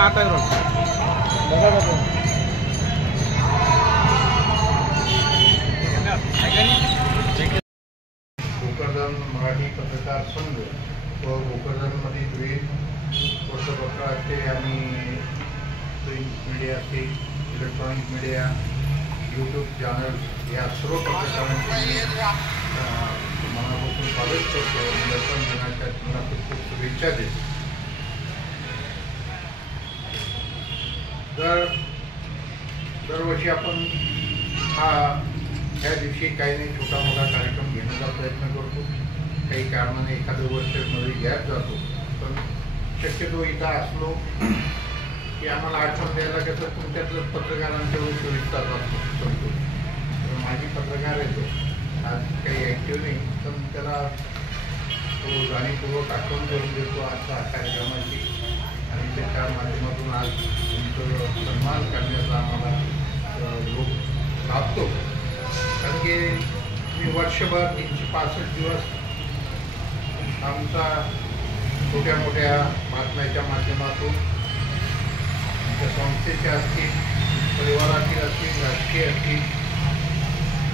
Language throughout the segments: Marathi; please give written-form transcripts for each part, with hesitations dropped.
आता भोकरदन मराठी पत्रकार संघ व भोकरदनमधील विविध वृत्तपत्राचे आणि प्रिंट मीडियाचे इलेक्ट्रॉनिक मीडिया यूट्यूब चॅनल या सर्व पत्रकारांचे मनापासून स्वागत करतो. दर्पण दिनाच्या तुम्हाला खूप खूप शुभेच्छा देतो. दरवर्षी आपण ह्या दिवशी काही नाही छोटा मोठा कार्यक्रम घेण्याचा प्रयत्न करतो. काही कारणाने एखादं वर्ष मध्ये गॅप जातो, पण शक्यतो इथं असलो की आम्हाला आठवण द्यायला कसं तुमच्यातलं पत्रकारांच्यावर विश्वास असतो. माझी पत्रकार येतो आज काही ॲक्टिव्ह नाही, पण त्याला तो जाणीवपूर्वक आठवण करून देतो अशा कार्यक्रमाची, आणि त्याच्या माध्यमातून आज तुमचं सन्मान करण्याचा आम्हाला योग लाभतो. कारण की मी वर्षभर 365 दिवस आमचा छोट्या मोठ्या बातम्याच्या माध्यमातून आमच्या संस्थेच्या असतील, परिवारातील असतील, राजकीय असतील,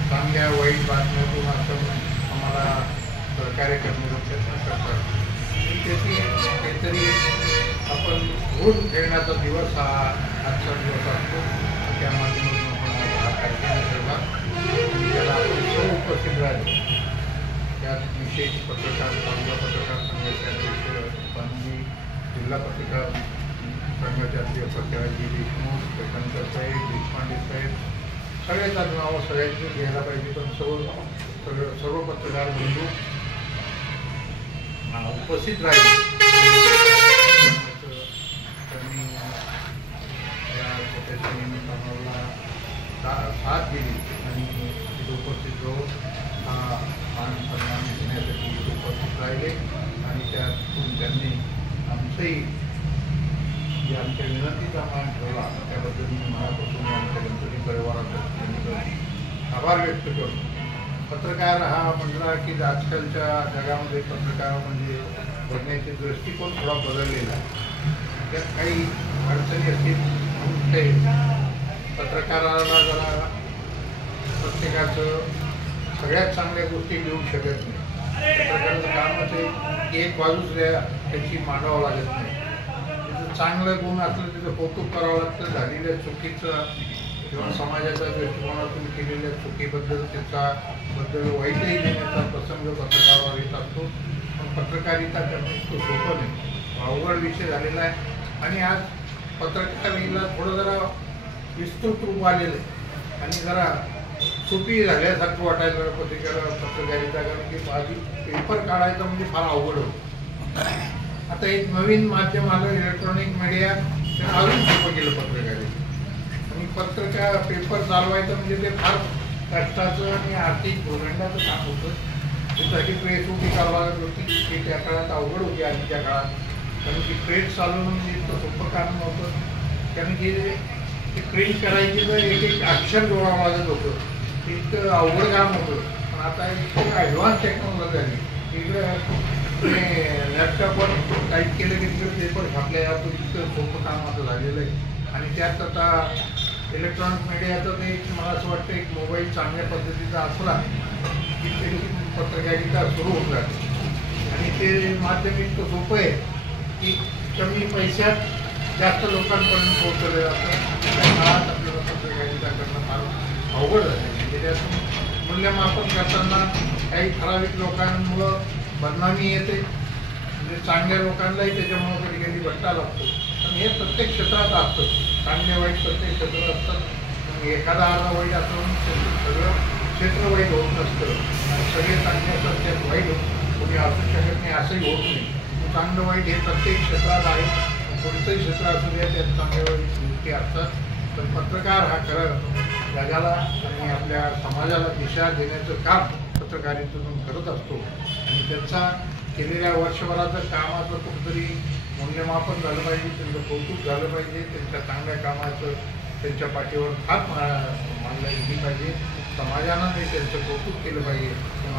चांगल्या वाईट बातम्यातून असं आम्हाला सहकार्य करण्याचा प्रयत्न करतात. त्याची काहीतरी आपण ऋण फेडण्याचा दिवस हा आजचा दिवस असतो. त्या माध्यमातून आपण हा कार्यक्रम ठेवला आणि त्याला आपण सर्व उपस्थित राहिलो. त्यात विशेष पत्रकार तालुका पत्रकार संघाचे अध्यक्ष पानजी, जिल्हा पत्रकार संघाचे अध्यक्ष सत्याजी देशमुख, शंकर साहेब, देशपांडे साहेब, सगळ्याचं नाव सगळ्यांचं घ्यायला पाहिजे, पण सर्व पत्रकार बंधू उपस्थित राहिले. त्यांनी या छोट्याच्या निमित्ताला साथ दिली आणि तिथे उपस्थित राहून हा मान सन्मान घेण्यासाठी उपस्थित राहिले. आणि त्यातून त्यांनी आमचंही जे आमच्या विनंतीचा मान ठेवला त्याबद्दल मी मनापासून आमच्या गणपती परिवाराचा आभार व्यक्त करतो. पत्रकार हा म्हटला की आजकालच्या जगामध्ये पत्रकार म्हणजे बघण्याचे दृष्टिकोन थोडा बदललेला आहे. त्यात काही अडचणी असतील, ते पत्रकाराला जरा प्रत्येकाचं सगळ्यात चांगल्या गोष्टी लिहू शकत नाही. पत्रकाराचं कामच आहे की एक बाजूच त्याची मांडावं लागत नाही. त्याचं चांगलं गुण असलं त्याचं कौतुक करावं लागतं. झालेल्या चुकीचं किंवा समाजाच्या दृष्टिकोनातून केलेल्या चुकीबद्दल त्याच्याबद्दल वाईटही देण्याचा प्रसंग पत्रकारावर येत असतो. पण पत्रकारिता करणं इतकं सोपं नाही, अवघड विषय झालेला आहे. आणि आज पत्रकारितेला थोडं जरा विस्तृत रूप आलेलं आहे आणि जरा सोपी झाल्यासारखं वाटायला पत्रकारिता. कारण की आधी पेपर काढायचा म्हणजे फार अवघड होतं. आता एक नवीन माध्यम आलं इलेक्ट्रॉनिक मीडिया, त्यानं अजून सोपं केलं पत्रकारिता. आणि पेपर चालवायचं म्हणजे ते फार कष्टाचं आणि आर्थिक भोगंडाचं काम होतं. त्यासाठी प्रेस उभी करावं लागत होती, की त्या काळात अवघड होती आधीच्या काळात. कारण की प्रेस चालवणं म्हणजे इतकं सोपं काम नव्हतं. कारण की ते प्रिंट करायची तर एक एक अक्षर जोडावं लागत होतं, इतकं अवघड काम होतं. पण आता इतकं ॲडव्हान्स टेक्नॉलॉजी झाली. इकडं लॅपटॉपवर टाईप केलं की तिकडे पेपर छापल्या जातो. इतकं सोपं काम आता झालेलं आहे. आणि त्यात आता इलेक्ट्रॉनिक मीडियाचं ते मला असं वाटतं एक मोबाईल चांगल्या पद्धतीचा असला की ते पत्रकारिता सुरू होऊन जाते. आणि ते माध्यम इतकं सोपं आहे की कमी पैशात जास्त लोकांपर्यंत पोहोचवलं जातं. त्या काळात आपल्याला पत्रकारिता करणं फार अवघड आहे. म्हणजे त्यातून मूल्यमापन करताना काही ठराविक लोकांमुळं बदनामी येते, म्हणजे चांगल्या लोकांनाही त्याच्यामुळं कधी कधी भट्टा लागतो. पण हे प्रत्येक क्षेत्रात असतं, चांगले वाईट प्रत्येक क्षेत्रात असतात. एखादा अर्धा वाईट असं सगळं क्षेत्र वाईट होत नसतं. सगळे चांगले असतात, त्यात वाईट कोणी असू शकत नाही असंही होत नाही. चांगलं वाईट हे प्रत्येक क्षेत्रात आहे. कोणतंही क्षेत्र असू द्या त्यात चांगल्या वाईट गोष्टी असतात. पण पत्रकार हा खरं जगाला आणि आपल्या समाजाला दिशा देण्याचं काम पत्रकारितेतून करत असतो. आणि त्यांचा केलेल्या वर्षभराचं कामाचं कुठंतरी मूल्यमापन झालं पाहिजे, त्यांचं कौतुक झालं पाहिजे, त्यांच्या चांगल्या कामाचं त्यांच्या पाठीवर हात मानला गेली पाहिजे. समाजानं त्यांचं कौतुक केलं पाहिजे.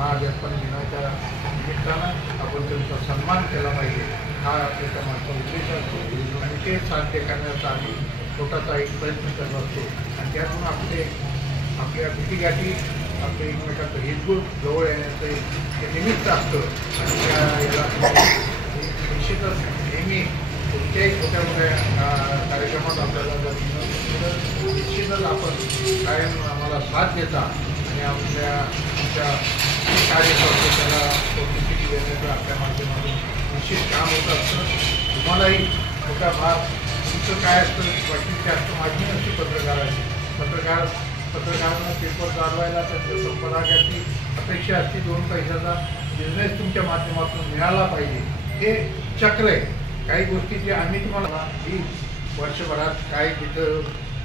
आज आपण दिनाच्या निमित्तानं आपण त्यांचा सन्मान केला पाहिजे. हा आपल्या मागचा उद्देश असतो आणि ते साध्य करण्याचा आम्ही स्वतःचा एक प्रयत्न करत असतो आणि त्यातून आपल्या भेटीगाठी आपल्या एकमेकांचं हितगुज जवळ येण्याचं ते निमित्त असतं आणि त्या याला निश्चितच नेहमी कोणत्याही छोट्या मोठ्या कार्यक्रमात आपल्याला जर निश्चितच आपण कायम आम्हाला साथ देता आणि आमच्या कार्य करतो त्याला पब्लिसिटी देण्याचं आपल्या माध्यमातून निश्चित काम होत असतं. तुम्हालाही मोठा भाग तुमचं काय असतं बाकी जास्त मागणी असते पत्रकारांना पेपर चालवायला त्यांच्या संपादकाची अपेक्षा असते 2 पैशाचा बिझनेस तुमच्या माध्यमातून मिळाला पाहिजे. हे चक्र आहे. काही गोष्टीचे आम्ही तुम्हाला ही वर्षभरात काय तिथं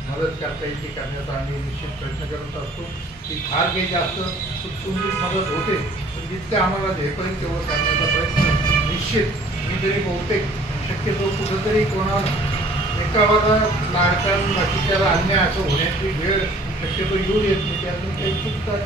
मदत करता येईल ती करण्याचा आम्ही निश्चित प्रयत्न करत असतो. की फार काही जास्त तुमची मदत होते पण जितकं आम्हाला झेपेल तेवढं करण्याचा प्रयत्न निश्चित मी तरी बहुतेक शक्यतो कुठंतरी कोणावर एकावर लाडकां बाकीच्याला अन्याय असं होण्याची वेळ शक्यतो येऊ देत नाही. त्यातून काही चुकतात